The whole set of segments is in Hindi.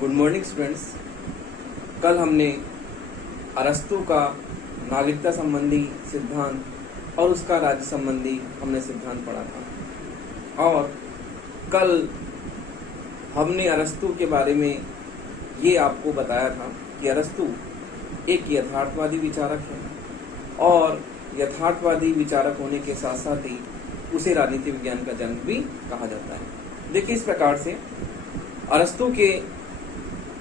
Good morning students. कल हमने अरस्तु का नागरिकता संबंधी सिद्धांत और उसका राज्य संबंधी हमने सिद्धांत पढ़ा था और कल हमने अरस्तु के बारे में ये आपको बताया था कि अरस्तु एक यथार्थवादी विचारक है और यथार्थवादी विचारक होने के साथ साथ ही उसे राजनीति विज्ञान का जनक भी कहा जाता है। देखिए, इस प्रकार से अरस्तु के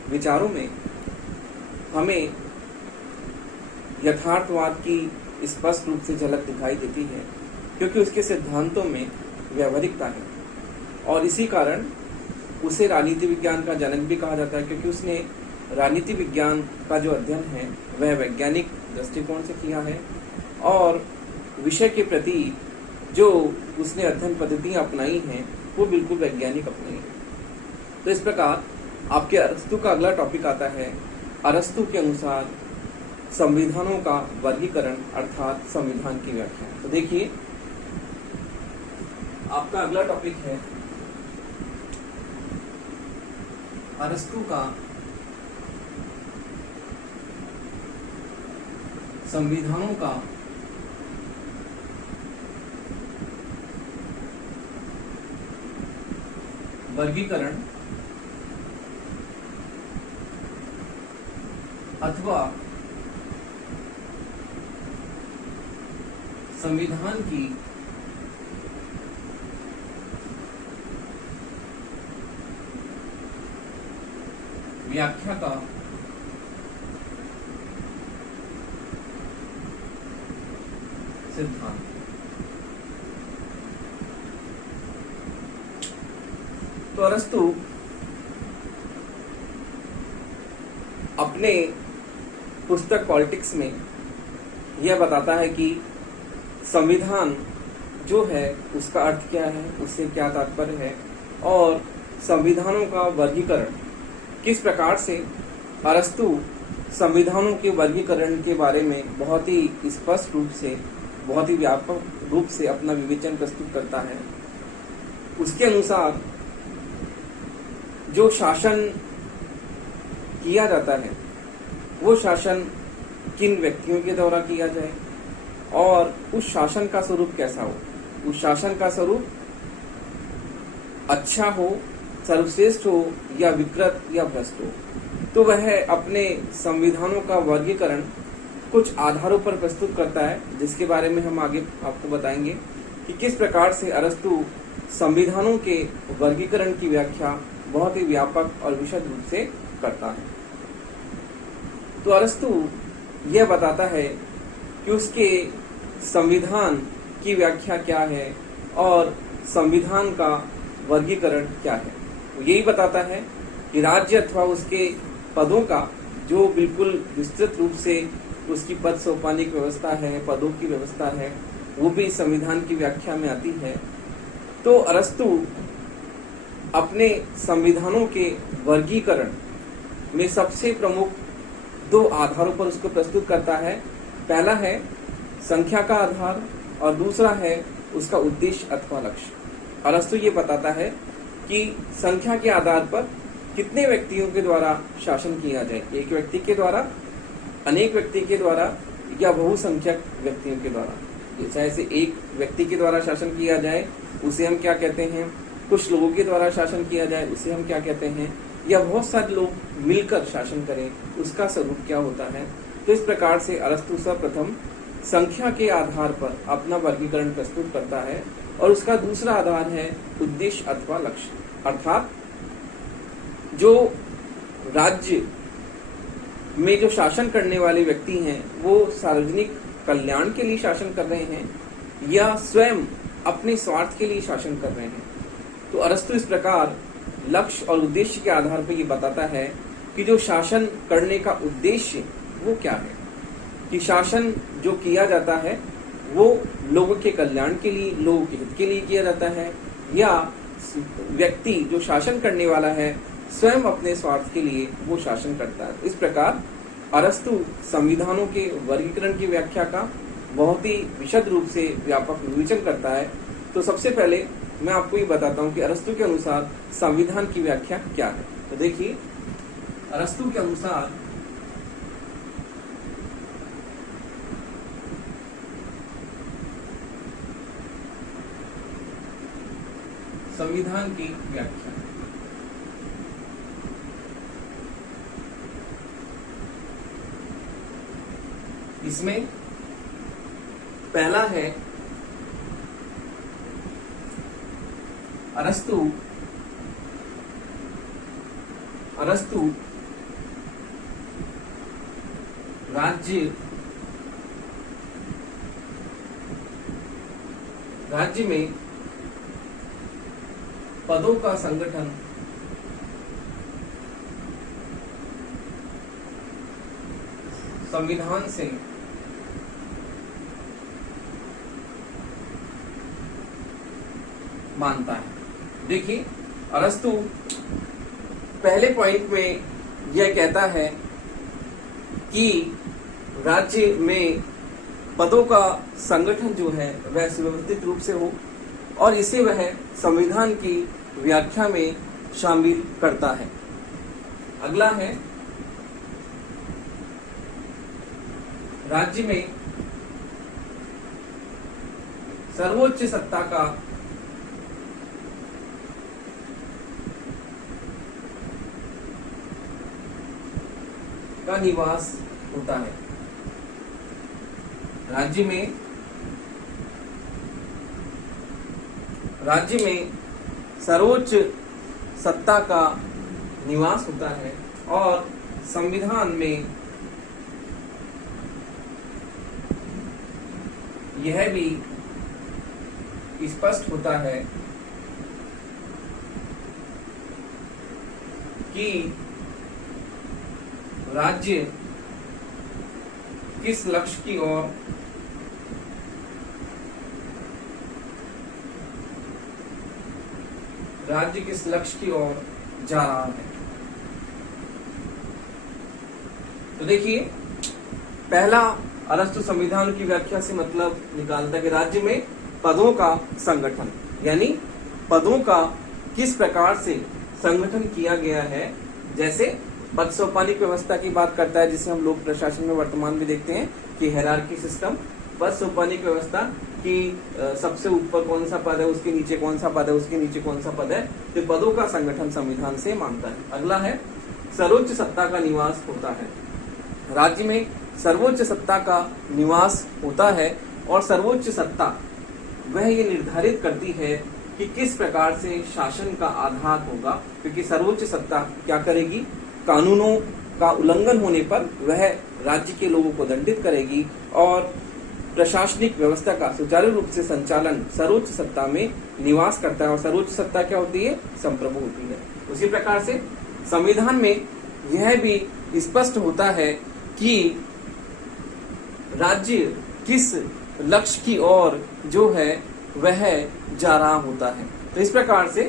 विचारों में हमें यथार्थवाद की स्पष्ट रूप से झलक दिखाई देती है, क्योंकि उसके सिद्धांतों में व्यावहारिकता है और इसी कारण उसे राजनीति विज्ञान का जनक भी कहा जाता है, क्योंकि उसने राजनीति विज्ञान का जो अध्ययन है वह वैज्ञानिक दृष्टिकोण से किया है और विषय के प्रति जो उसने अध्ययन पद्धतियां अपनाई हैं वो बिल्कुल वैज्ञानिक अपनाई है। तो इस प्रकार आपके अरस्तु का अगला टॉपिक आता है अरस्तु के अनुसार संविधानों का वर्गीकरण अर्थात संविधान की व्याख्या। तो देखिए, आपका अगला टॉपिक है अरस्तु का संविधानों का वर्गीकरण अथवा संविधान की व्याख्या का सिद्धांत। तो अरस्तु अपने पुस्तक पॉलिटिक्स में यह बताता है कि संविधान जो है उसका अर्थ क्या है, उससे क्या तात्पर्य है और संविधानों का वर्गीकरण किस प्रकार से। अरस्तु संविधानों के वर्गीकरण के बारे में बहुत ही स्पष्ट रूप से, बहुत ही व्यापक रूप से अपना विवेचन प्रस्तुत करता है। उसके अनुसार जो शासन किया जाता है वो शासन किन व्यक्तियों के द्वारा किया जाए और उस शासन का स्वरूप कैसा हो, उस शासन का स्वरूप अच्छा हो, सर्वश्रेष्ठ हो या विकृत या भ्रष्ट हो। तो वह अपने संविधानों का वर्गीकरण कुछ आधारों पर प्रस्तुत करता है, जिसके बारे में हम आगे आपको बताएंगे कि किस प्रकार से अरस्तु संविधानों के वर्गीकरण की व्याख्या बहुत ही व्यापक और विशद रूप से करता है। तो अरस्तु यह बताता है कि उसके संविधान की व्याख्या क्या है और संविधान का वर्गीकरण क्या है। वो यही बताता है कि राज्य अथवा उसके पदों का जो बिल्कुल विस्तृत रूप से उसकी पद सोपानिक व्यवस्था है, पदों की व्यवस्था है, वो भी संविधान की व्याख्या में आती है। तो अरस्तु अपने संविधानों के वर्गीकरण में सबसे प्रमुख दो आधारों पर उसको प्रस्तुत करता है। पहला है संख्या का आधार और दूसरा है उसका उद्देश्य अथवा लक्ष्य। अरस्तु ये बताता है कि संख्या के आधार पर कितने व्यक्तियों के द्वारा शासन किया जाए, एक व्यक्ति के द्वारा, अनेक व्यक्ति के द्वारा या बहुसंख्यक व्यक्तियों के द्वारा। जैसे एक व्यक्ति के द्वारा शासन किया जाए उसे हम क्या कहते हैं, कुछ लोगों के द्वारा शासन किया जाए उसे हम क्या कहते हैं, या बहुत सारे लोग मिलकर शासन करें उसका स्वरूप क्या होता है। तो इस प्रकार से अरस्तु सर्वप्रथम संख्या के आधार पर अपना वर्गीकरण प्रस्तुत करता है और उसका दूसरा आधार है उद्देश्य अथवा लक्ष्य, अर्थात जो राज्य में जो शासन करने वाले व्यक्ति हैं वो सार्वजनिक कल्याण के लिए शासन कर रहे हैं या स्वयं अपने स्वार्थ के लिए शासन कर रहे हैं। तो अरस्तु इस प्रकार लक्ष्य और उद्देश्य के आधार पर ये बताता है कि जो शासन करने का उद्देश्य वो क्या है, कि शासन जो किया जाता है वो लोगों के कल्याण के लिए, लोगों के हित के लिए किया जाता है या व्यक्ति जो शासन करने वाला है स्वयं अपने स्वार्थ के लिए वो शासन करता है। इस प्रकार अरस्तु संविधानों के वर्गीकरण की व्याख्या का बहुत ही विशद रूप से व्यापक विवेचन करता है। तो सबसे पहले मैं आपको ये बताता हूँ कि अरस्तु के अनुसार संविधान की व्याख्या क्या है। तो देखिए, अरस्तु के अनुसार संविधान की व्याख्या। इसमें पहला है अरस्तु राज्य में पदों का संगठन संविधान से मानता है। देखिए, अरस्तु पहले पॉइंट में यह कहता है कि राज्य में पदों का संगठन जो है वह सुव्यवस्थित रूप से हो और इसे वह संविधान की व्याख्या में शामिल करता है। अगला है राज्य में सर्वोच्च सत्ता का निवास होता है। राज्य में सर्वोच्च सत्ता का निवास होता है और संविधान में यह भी स्पष्ट होता है कि राज्य किस लक्ष्य की ओर जा रहा है। तो देखिए, पहला अरस्तु संविधान की व्याख्या से मतलब निकालता है कि राज्य में पदों का संगठन, यानी पदों का किस प्रकार से संगठन किया गया है। जैसे पद सोपानिक व्यवस्था की बात करता है, जिसे हम लोग प्रशासन में वर्तमान में देखते हैं कि हायरार्की सिस्टम, पद सोपानिक व्यवस्था कि सबसे ऊपर कौन सा पद है, उसके नीचे कौन सा पद है, उसके नीचे कौन सा पद है। तो पदों का संगठन संविधान से मानता है। अगला है सर्वोच्च सत्ता का निवास होता है। राज्य में सर्वोच्च सत्ता का निवास होता है और सर्वोच्च सत्ता वह ये निर्धारित करती है कि किस प्रकार से शासन का आधार होगा, क्योंकि सर्वोच्च सत्ता क्या करेगी, कानूनों का उल्लंघन होने पर वह राज्य के लोगों को दंडित करेगी और प्रशासनिक व्यवस्था का सुचारू रूप से संचालन सर्वोच्च सत्ता में निवास करता है। और सर्वोच्च सत्ता क्या होती है, संप्रभु होती है। उसी प्रकार से संविधान में यह भी स्पष्ट होता है कि राज्य किस लक्ष्य की ओर जो है वह जा रहा होता है। तो इस प्रकार से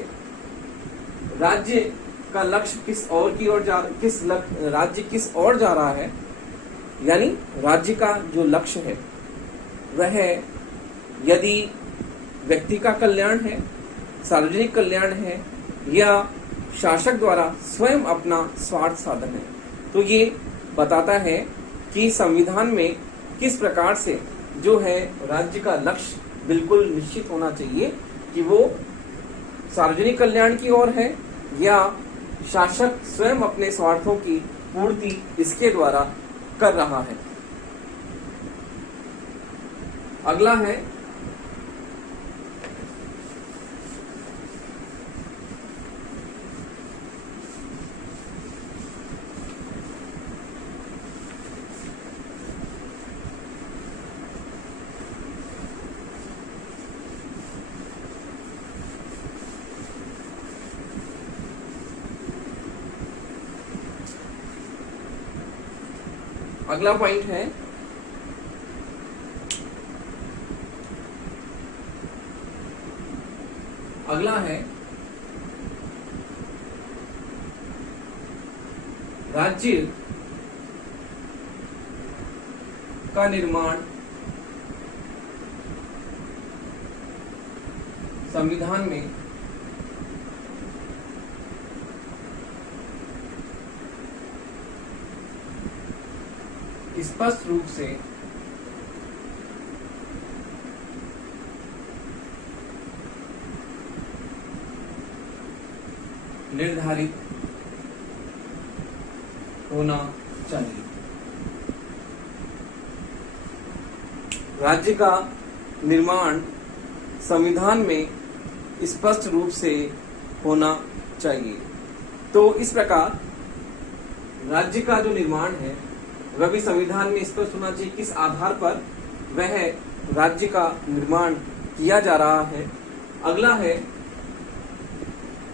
राज्य का लक्ष्य राज्य किस ओर जा रहा है, यानी राज्य का जो लक्ष्य है वह यदि व्यक्ति का कल्याण है, सार्वजनिक कल्याण है या शासक द्वारा स्वयं अपना स्वार्थ साधन है, तो ये बताता है कि संविधान में किस प्रकार से जो है राज्य का लक्ष्य बिल्कुल निश्चित होना चाहिए कि वो सार्वजनिक कल्याण की ओर है या शासक स्वयं अपने स्वार्थों की पूर्ति इसके द्वारा कर रहा है। अगला है अगला पॉइंट है राज्य का निर्माण संविधान में स्पष्ट रूप से निर्धारित होना चाहिए। राज्य का निर्माण संविधान में स्पष्ट रूप से होना चाहिए। तो इस प्रकार राज्य का जो निर्माण है वह भी संविधान में स्पष्ट होना चाहिए, किस आधार पर वह राज्य का निर्माण किया जा रहा है। अगला है,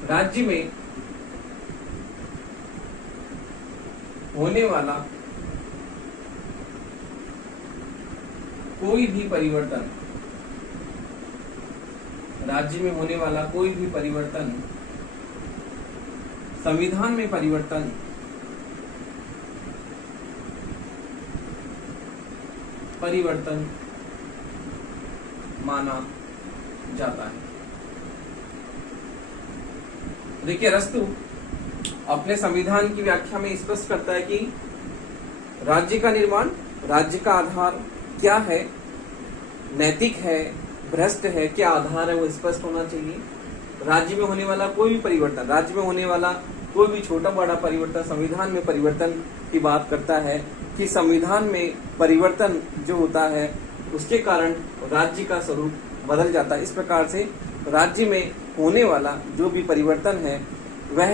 राज्य में होने वाला कोई भी परिवर्तन, राज्य में होने वाला कोई भी परिवर्तन संविधान में परिवर्तन माना जाता है। देखिए, अरस्तु अपने संविधान की व्याख्या में स्पष्ट करता है कि राज्य का निर्माण, राज्य का आधार क्या है, नैतिक है, भ्रष्ट है, क्या आधार है, वो स्पष्ट होना चाहिए। राज्य में होने वाला कोई भी परिवर्तन, राज्य में होने वाला कोई भी छोटा बड़ा परिवर्तन संविधान में परिवर्तन की बात करता है कि संविधान में परिवर्तन जो होता है उसके कारण राज्य का स्वरूप बदल जाता है। इस प्रकार से राज्य में होने वाला जो भी परिवर्तन है वह,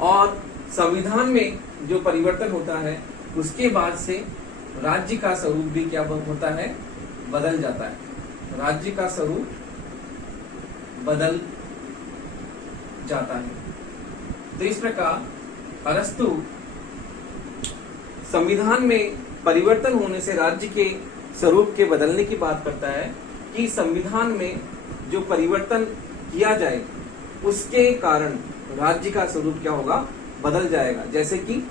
और संविधान में जो परिवर्तन होता है उसके बाद से राज्य का स्वरूप भी क्या होता है, बदल जाता है। राज्य का स्वरूप बदल जाता है। तो इस प्रकार अरस्तु संविधान में परिवर्तन होने से राज्य के स्वरूप के बदलने की बात करता है कि संविधान में जो परिवर्तन किया जाए उसके कारण राज्य का स्वरूप क्या होगा, बदल जाएगा। जैसे कि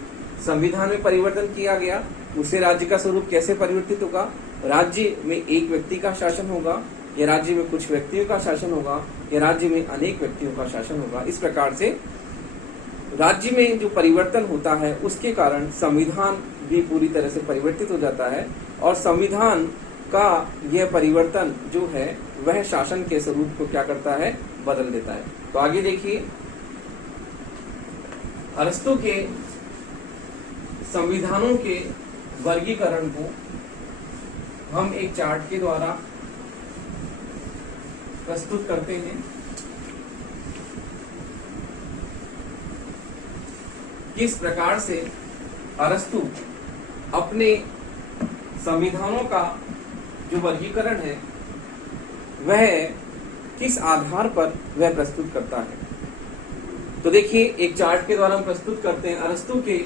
संविधान में परिवर्तन किया गया, उससे राज्य का स्वरूप कैसे परिवर्तित होगा, राज्य में एक व्यक्ति का शासन होगा, या राज्य में कुछ व्यक्तियों का शासन होगा, या राज्य में अनेक व्यक्तियों का शासन होगा। इस प्रकार से राज्य में जो परिवर्तन होता है उसके कारण संविधान भी पूरी तरह से परिवर्तित हो जाता है, और संविधान का यह परिवर्तन जो है वह शासन के स्वरूप को क्या करता है, बदल देता है। तो आगे देखिए, अरस्तु के संविधानों के वर्गीकरण को हम एक चार्ट के द्वारा प्रस्तुत करते हैं। किस प्रकार से अरस्तु अपने संविधानों का जो वर्गीकरण है वह किस आधार पर वह प्रस्तुत करता है। तो देखिए, एक चार्ट के द्वारा हम प्रस्तुत करते हैं अरस्तु के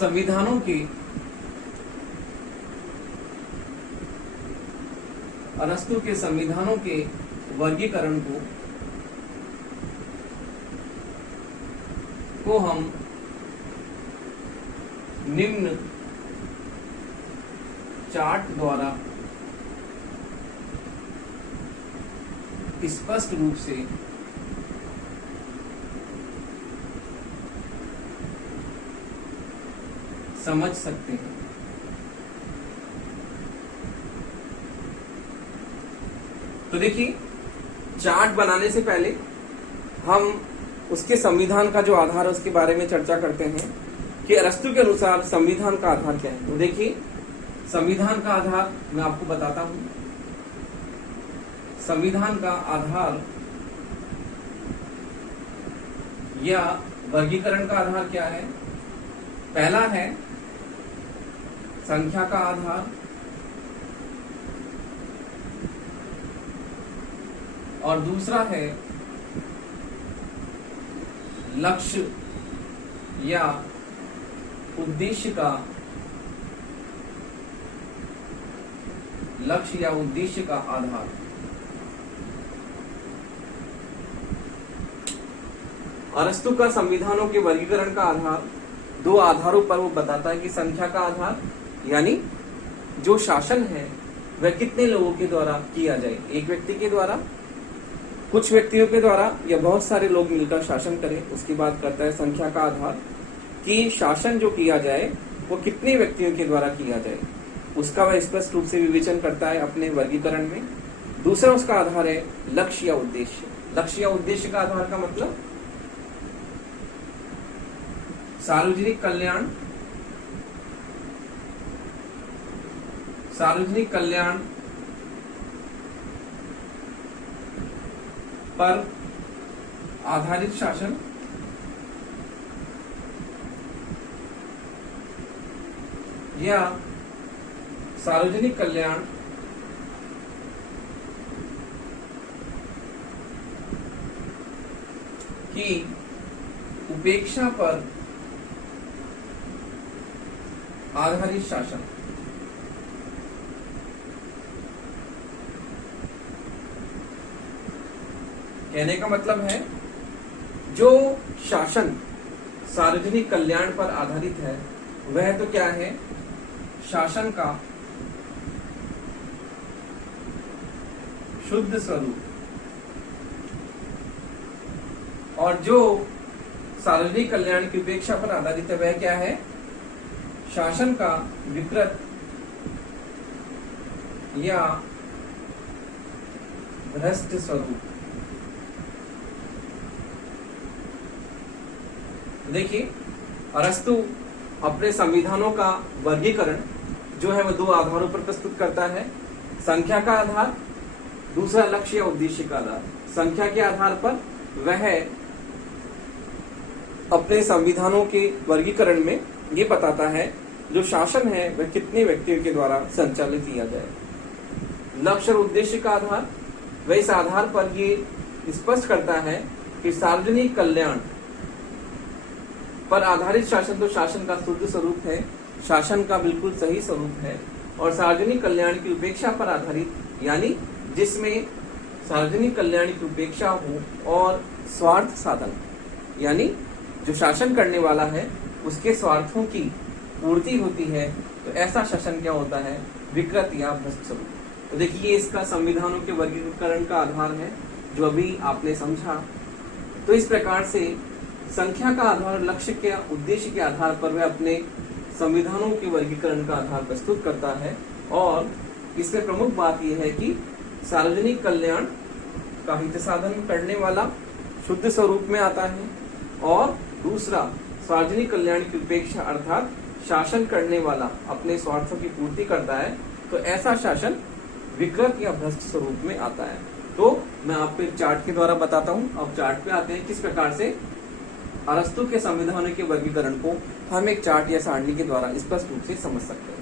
संविधानों के वर्गीकरण को हम निम्न चार्ट द्वारा स्पष्ट रूप से समझ सकते हैं। तो देखिए, चार्ट बनाने से पहले हम उसके संविधान का जो आधार है उसके बारे में चर्चा करते हैं कि अरस्तु के अनुसार संविधान का आधार क्या है। तो देखिए, संविधान का आधार मैं आपको बताता हूं। संविधान का आधार या वर्गीकरण का आधार क्या है? पहला है संख्या का आधार, और दूसरा है लक्ष्य या उद्देश्य का आधार। अरस्तु का संविधानों के वर्गीकरण का आधार दो आधारों पर वो बताता है कि संख्या का आधार यानी जो शासन है वह कितने लोगों के द्वारा किया जाए, एक व्यक्ति के द्वारा कुछ व्यक्तियों के द्वारा या बहुत सारे लोग मिलकर शासन करें, उसकी बात करता है संख्या का आधार, कि शासन जो किया जाए वो कितने व्यक्तियों के द्वारा किया जाए, उसका वह स्पष्ट रूप से विवेचन करता है अपने वर्गीकरण में। दूसरा उसका आधार है लक्ष्य या उद्देश्य। लक्ष्य या उद्देश्य का आधार का मतलब सार्वजनिक कल्याण, सार्वजनिक कल्याण पर आधारित शासन, या सार्वजनिक कल्याण की उपेक्षा पर आधारित शासन। कहने का मतलब है जो शासन सार्वजनिक कल्याण पर आधारित है वह तो क्या है, शासन का शुद्ध स्वरूप, और जो सार्वजनिक कल्याण की उपेक्षा पर आधारित है वह क्या है, शासन का विकृत या भ्रष्ट स्वरूप। देखिए, अरस्तु अपने संविधानों का वर्गीकरण जो है वह दो आधारों पर प्रस्तुत करता है, संख्या का आधार, दूसरा लक्ष्य या उद्देश्य का आधार। संख्या के आधार पर वह अपने संविधानों के वर्गीकरण में ये बताता है जो शासन है वह कितने व्यक्तियों के द्वारा संचालित किया जाए। लक्ष्य और उद्देश्य का आधार, वह इस आधार पर ये स्पष्ट करता है कि सार्वजनिक कल्याण पर आधारित शासन तो शासन का शुद्ध स्वरूप है, शासन का बिल्कुल सही स्वरूप है, और सार्वजनिक कल्याण की उपेक्षा पर आधारित, यानी जिसमें सार्वजनिक कल्याण की उपेक्षा हो और स्वार्थ साधन, यानी जो शासन करने वाला है उसके स्वार्थों की पूर्ति होती है, तो ऐसा शासन क्या होता है, विकृत या भ्रष्ट स्वरूप। तो देखिए, इसका संविधानों के वर्गीकरण का आधार है जो अभी आपने समझा। तो इस प्रकार से संख्या का आधार, लक्ष्य के उद्देश्य के आधार पर वह अपने संविधानों के वर्गीकरण का आधार प्रस्तुत करता है, और इसमें प्रमुख बात यह है कि सार्वजनिक कल्याण का हित साधन करने वाला शुद्ध स्वरूप में आता है, और दूसरा सार्वजनिक कल्याण की उपेक्षा अर्थात शासन करने वाला अपने स्वार्थों की पूर्ति करता है, तो ऐसा शासन विकृत या भ्रष्ट स्वरूप में आता है। तो मैं आपको एक चार्ट के द्वारा बताता हूँ। अब चार्ट पे आते हैं किस प्रकार से अरस्तु के संविधानों के वर्गीकरण को हम एक चार्ट या सारणी के द्वारा स्पष्ट रूप से समझ सकते हैं।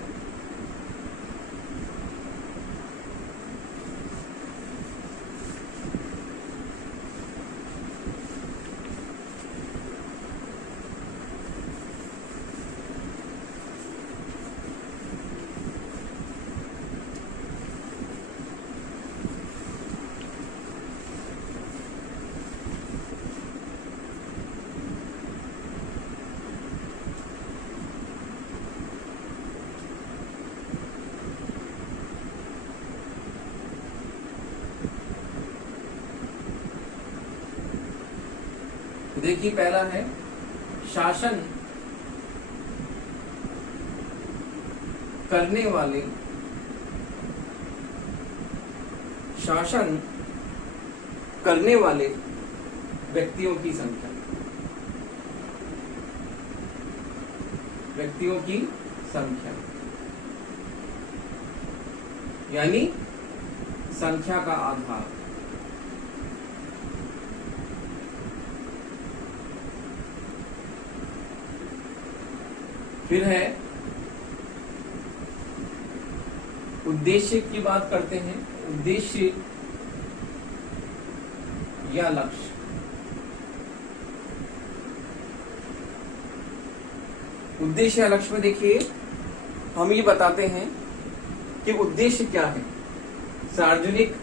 देखिए, पहला है शासन करने वाले, शासन करने वाले व्यक्तियों की संख्या, व्यक्तियों की संख्या, यानी संख्या का आधार। फिर है उद्देश्य की बात करते हैं, उद्देश्य या लक्ष्य। उद्देश्य या लक्ष्य में देखिए, हम ये बताते हैं कि उद्देश्य क्या है, सार्वजनिक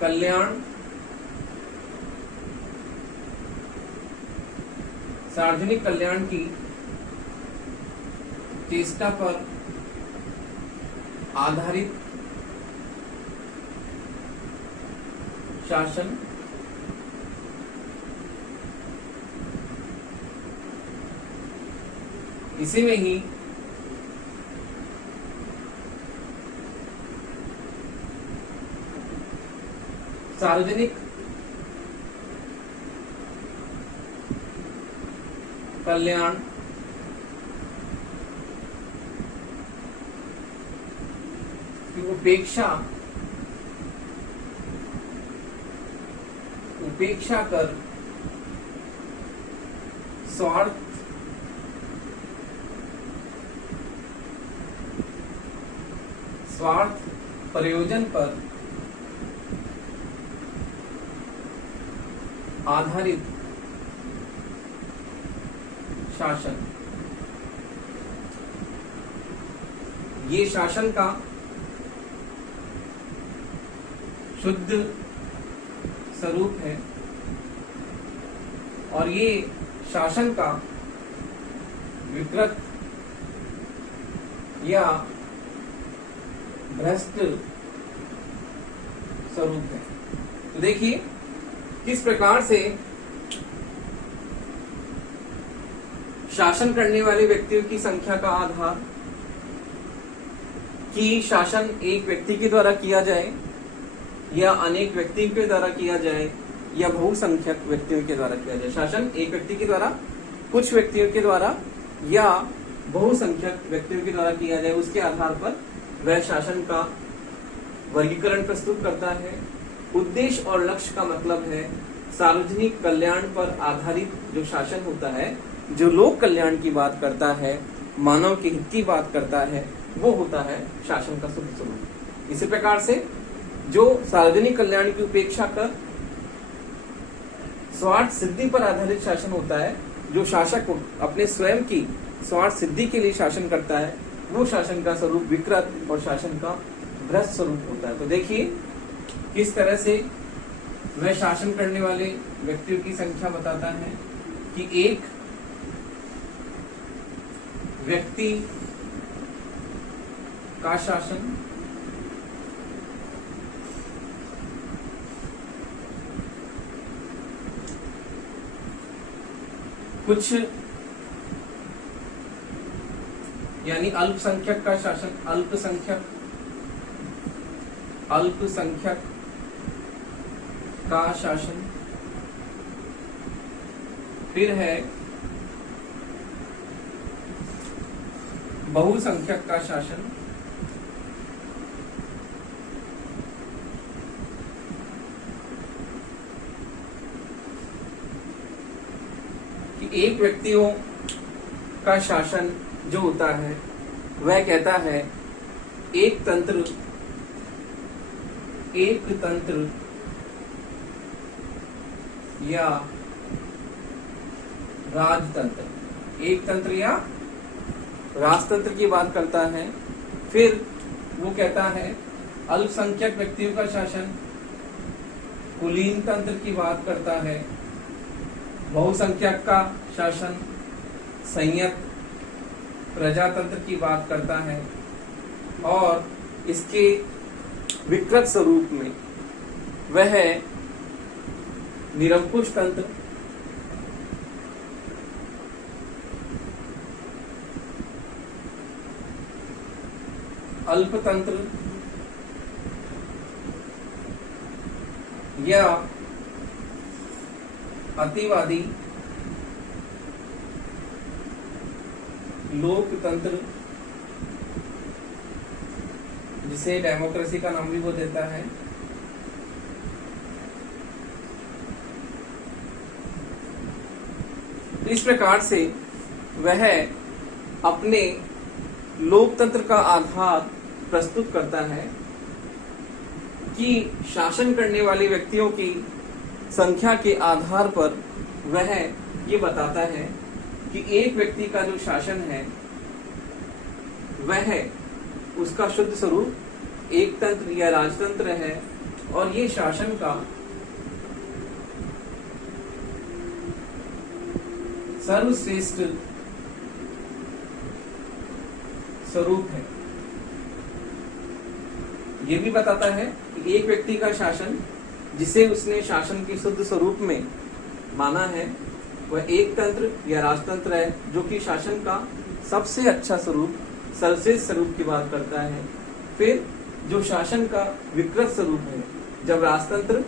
कल्याण, सार्वजनिक कल्याण की चेष्टा पर आधारित शासन इसी में ही सार्वजनिक कल्याण की उपेक्षा कर स्वार्थ प्रयोजन पर आधारित शासन, ये शासन का शुद्ध स्वरूप है और ये शासन का विकृत या भ्रष्ट स्वरूप है। तो देखिए किस प्रकार से शासन करने वाले व्यक्तियों की संख्या का आधार कि शासन एक व्यक्ति के द्वारा किया जाए या अनेक व्यक्तियों के द्वारा किया जाए या बहुसंख्यक व्यक्तियों के द्वारा किया जाए। शासन एक व्यक्ति के द्वारा, कुछ व्यक्तियों के द्वारा या बहुसंख्यक व्यक्तियों के द्वारा किया जाए, उसके आधार पर वह शासन का वर्गीकरण प्रस्तुत करता है। उद्देश्य और लक्ष्य का मतलब है सार्वजनिक कल्याण पर आधारित जो शासन होता है, जो लोक कल्याण की बात करता है, मानव के हित की बात करता है, वो होता है शासन का शुद्ध स्वरूप। इसी प्रकार से जो सार्वजनिक कल्याण की उपेक्षा कर स्वार्थ सिद्धि पर आधारित शासन होता है, जो शासक अपने स्वयं की स्वार्थ सिद्धि के लिए शासन करता है, वो शासन का स्वरूप विकृत और शासन का भ्रष्ट स्वरूप होता है। तो देखिए किस तरह से वह शासन करने वाले व्यक्तियों की संख्या बताता है कि एक व्यक्ति का शासन कुछ यानी अल्पसंख्यक का शासन, अल्पसंख्यक का शासन, फिर है बहुसंख्यक का शासन, कि एक व्यक्तियों का शासन जो होता है वह कहता है एक तंत्र या राजतंत्र, एक तंत्र या राजतंत्र की बात करता है। फिर वो कहता है अल्पसंख्यक व्यक्तियों का शासन कुलीन तंत्र की बात करता है। बहुसंख्यक का शासन संयत प्रजातंत्र की बात करता है और इसके विकृत स्वरूप में वह है निरंकुश तंत्र, अल्पतंत्र या अतिवादी, लोकतंत्र जिसे डेमोक्रेसी का नाम भी वो देता है, इस प्रकार से वह अपने लोकतंत्र का आधार प्रस्तुत करता है कि शासन करने वाले व्यक्तियों की संख्या के आधार पर वह ये बताता है कि एक व्यक्ति का जो शासन है वह उसका शुद्ध स्वरूप एक तंत्र या राजतंत्र है और ये शासन का सर्वश्रेष्ठ स्वरूप है। ये भी बताता है कि एक व्यक्ति का शासन जिसे उसने शासन के शुद्ध स्वरूप में माना है वह एक तंत्र या राजतंत्र है, जो कि शासन का सबसे अच्छा स्वरूप, सर्वश्रेष्ठ स्वरूप की बात करता है। फिर जो शासन का विकृत स्वरूप है, जब राजतंत्र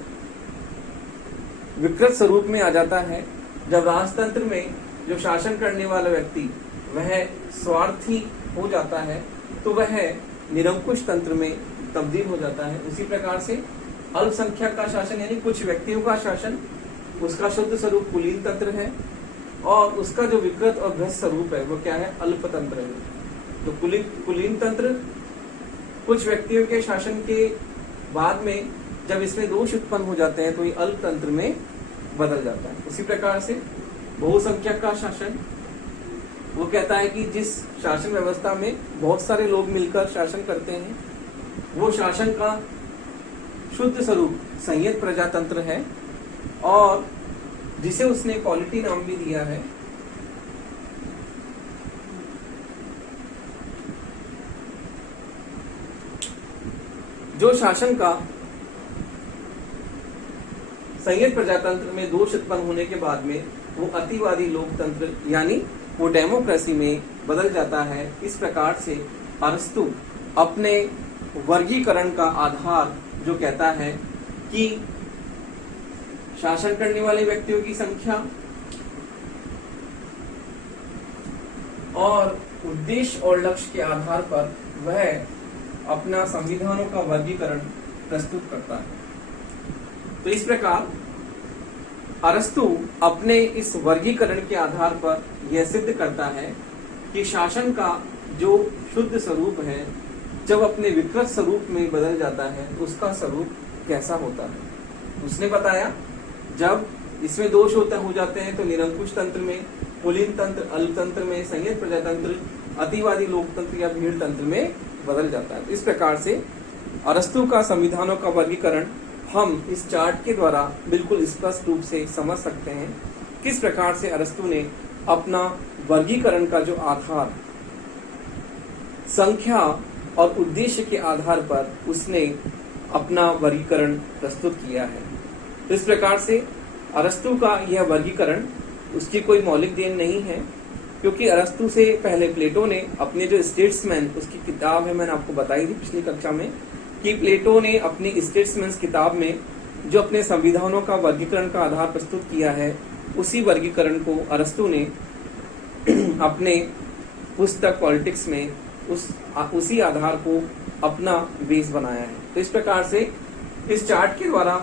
विकृत स्वरूप में आ जाता है, जब राजतंत्र में जो शासन करने वाला व्यक्ति वह स्वार्थी हो जाता है, तो वह निरंकुश तंत्र में तब्दील हो जाता है। उसी प्रकार से अल्पसंख्यक का शासन यानी कुछ व्यक्तियों का शासन, उसका शुद्ध स्वरूप कुलीन तंत्र है, और उसका जो विकृत और भ्रष्ट स्वरूप है वो क्या है, अल्पतंत्र है। तो कुलीन तंत्र कुछ व्यक्तियों के शासन के बाद में जब इसमें दोष उत्पन्न हो जाते हैं तो ये अल्पतंत्र में बदल जाता है। उसी प्रकार से बहुसंख्यक का शासन, वो कहता है कि जिस शासन व्यवस्था में बहुत सारे लोग मिलकर शासन करते हैं, वो शासन का शुद्ध स्वरूप संयत प्रजातंत्र है, और जिसे उसने पॉलिटी नाम भी दिया है। जो शासन का संयत प्रजातंत्र में दोष उत्पन्न होने के बाद में वो अतिवादी लोकतंत्र यानी वो डेमोक्रेसी में बदल जाता है। इस प्रकार से अरस्तु अपने वर्गीकरण का आधार जो कहता है कि शासन करने वाले व्यक्तियों की संख्या और उद्देश्य और लक्ष्य के आधार पर वह अपना संविधानों का वर्गीकरण प्रस्तुत करता है। तो इस प्रकार अरस्तु अपने इस वर्गीकरण के आधार पर यह सिद्ध करता है कि शासन का जो शुद्ध स्वरूप है जब अपने विकृत स्वरूप में बदल जाता है तो उसका स्वरूप कैसा होता है। उसने बताया जब इसमें दोष हो जाते हैं तो निरंकुश तंत्र में, कुलीन तंत्र, अल्पतंत्र में, संयत प्रजातंत्र, अतिवादी लोकतंत्र या भीड़ तंत्र में बदल जाता है। इस प्रकार से अरस्तु का संविधानों का वर्गीकरण हम इस चार्ट के द्वारा बिल्कुल स्पष्ट रूप से समझ सकते हैं। किस प्रकार से अरस्तु ने अपना वर्गीकरण का जो आधार संख्या और उद्देश्य के आधार पर उसने अपना वर्गीकरण प्रस्तुत किया है। तो इस प्रकार से अरस्तु का यह वर्गीकरण उसकी कोई मौलिक देन नहीं है, क्योंकि अरस्तु से पहले प्लेटो ने अपने जो स्टेट्समैन, उसकी किताब है, मैंने आपको बताई थी पिछली कक्षा में कि प्लेटो ने अपनी स्टेट्समैन किताब में जो अपने संविधानों का वर्गीकरण का आधार प्रस्तुत किया है, उसी वर्गीकरण को अरस्तु ने अपने पुस्तक पॉलिटिक्स में उसी आधार को अपना बेस बनाया है। तो इस प्रकार से इस चार्ट के द्वारा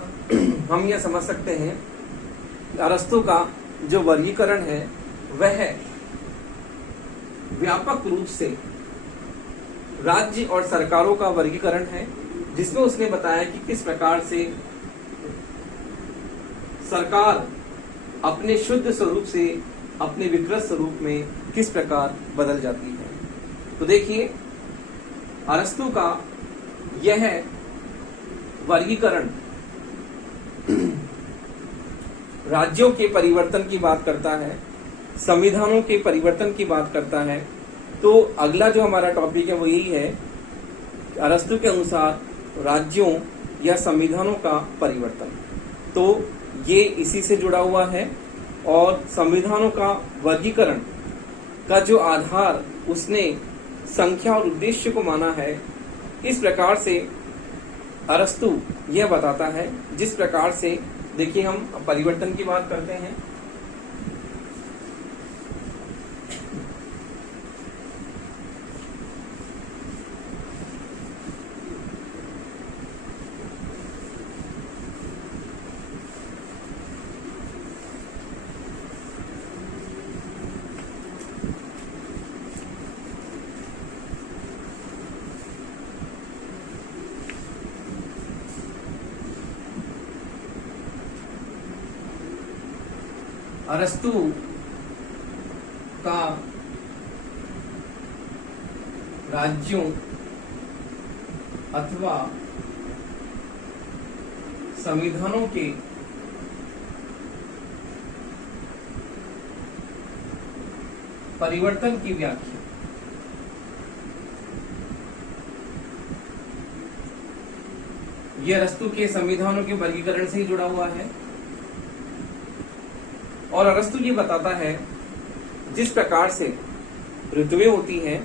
हम यह समझ सकते हैं अरस्तु का जो वर्गीकरण है वह व्यापक रूप से राज्य और सरकारों का वर्गीकरण है, जिसमें उसने बताया कि किस प्रकार से सरकार अपने शुद्ध स्वरूप से अपने विकृत स्वरूप में किस प्रकार बदल जाती है। तो देखिए अरस्तु का यह वर्गीकरण राज्यों के परिवर्तन की बात करता है, संविधानों के परिवर्तन की बात करता है। तो अगला जो हमारा टॉपिक है वो यही है, अरस्तु के अनुसार राज्यों या संविधानों का परिवर्तन। तो ये इसी से जुड़ा हुआ है, और संविधानों का वर्गीकरण का जो आधार उसने संख्या और उद्देश्य को माना है। इस प्रकार से अरस्तु यह बताता है, जिस प्रकार से देखिए हम परिवर्तन की बात करते हैं। अरस्तु का राज्यों अथवा संविधानों के परिवर्तन की व्याख्या ये अरस्तु के संविधानों के वर्गीकरण से ही जुड़ा हुआ है। और अरस्तु ये बताता है जिस प्रकार से ऋतुएं होती हैं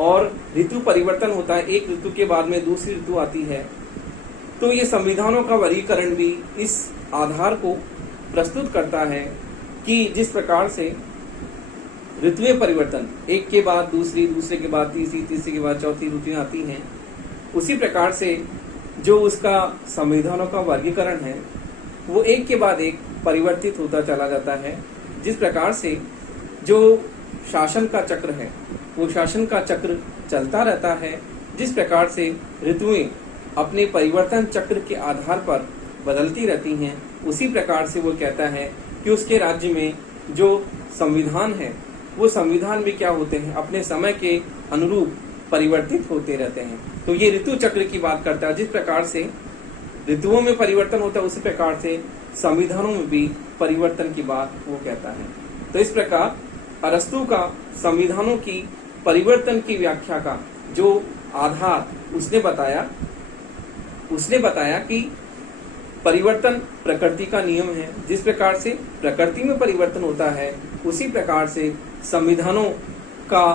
और ऋतु परिवर्तन होता है, एक ऋतु के बाद में दूसरी ऋतु आती है, तो ये संविधानों का वर्गीकरण भी इस आधार को प्रस्तुत करता है कि जिस प्रकार से ऋतुएं परिवर्तन एक के बाद दूसरी, दूसरे के बाद तीसरी, तीसरे के बाद चौथी ऋतुएं आती हैं, उसी प्रकार से जो उसका संविधानों का वर्गीकरण है वो एक के बाद एक परिवर्तित होता चला जाता है। जिस प्रकार से जो शासन का चक्र है वो शासन का चक्र चलता रहता है, जिस प्रकार से ऋतुएं अपने परिवर्तन चक्र के आधार पर बदलती रहती हैं, उसी प्रकार से वो कहता है कि उसके राज्य में जो संविधान है वो संविधान भी क्या होते हैं, अपने समय के अनुरूप परिवर्तित होते रहते हैं। तो ये ऋतु चक्र की बात करता है। जिस प्रकार से ऋतुओं में परिवर्तन होता है उसी प्रकार से संविधानों में भी परिवर्तन की बात वो कहता है। तो इस प्रकार अरस्तु का संविधानों की परिवर्तन की व्याख्या का जो आधार उसने बताया कि परिवर्तन प्रकृति का नियम है। जिस प्रकार से प्रकृति में परिवर्तन होता है उसी प्रकार से संविधानों का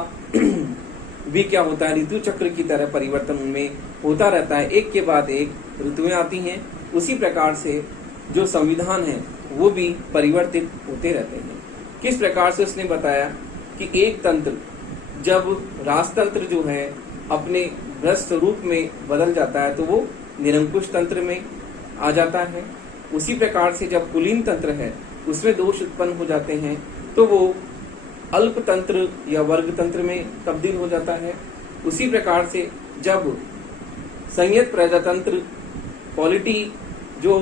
भी क्या होता है, ऋतु चक्र की तरह परिवर्तन उनमें होता रहता है। एक के बाद एक ऋतुएं आती हैं, उसी प्रकार से जो संविधान है वो भी परिवर्तित होते रहते हैं। किस प्रकार से उसने बताया कि एक तंत्र जब राजतंत्र जो है अपने भ्रष्ट रूप में बदल जाता है तो वो निरंकुश तंत्र में आ जाता है। उसी प्रकार से जब कुलीन तंत्र है उसमें दोष उत्पन्न हो जाते हैं तो वो अल्प तंत्र या वर्ग तंत्र में तब्दील हो जाता है। उसी प्रकार से जब संयत प्रजातंत्र पॉलिटी जो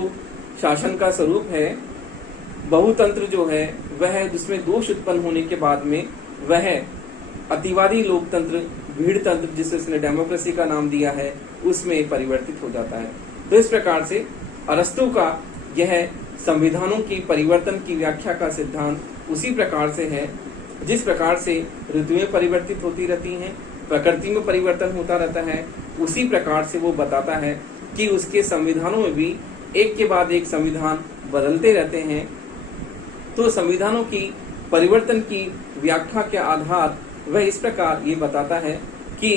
शासन का स्वरूप है, बहुतंत्र जो है वह जिसमें दोष उत्पन्न होने के बाद में वह अतिवादी लोकतंत्र, भीड़ तंत्र जिसे उसने डेमोक्रेसी का नाम दिया है, उसमें परिवर्तित हो जाता है। तो इस प्रकार से अरस्तु का यह संविधानों की परिवर्तन की व्याख्या का सिद्धांत उसी प्रकार से है जिस प्रकार से ऋतुएं परिवर्तित होती रहती हैं, प्रकृति में परिवर्तन होता रहता है, उसी प्रकार से वो बताता है कि उसके संविधानों में भी एक के बाद एक संविधान बदलते रहते हैं। तो संविधानों की परिवर्तन की व्याख्या के आधार वह इस प्रकार ये बताता है कि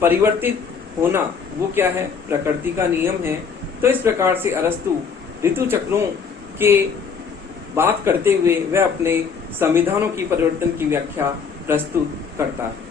परिवर्तित होना वो क्या है, प्रकृति का नियम है। तो इस प्रकार से अरस्तु ऋतु चक्रों के बात करते हुए वह अपने संविधानों की परिवर्तन की व्याख्या प्रस्तुत करता है।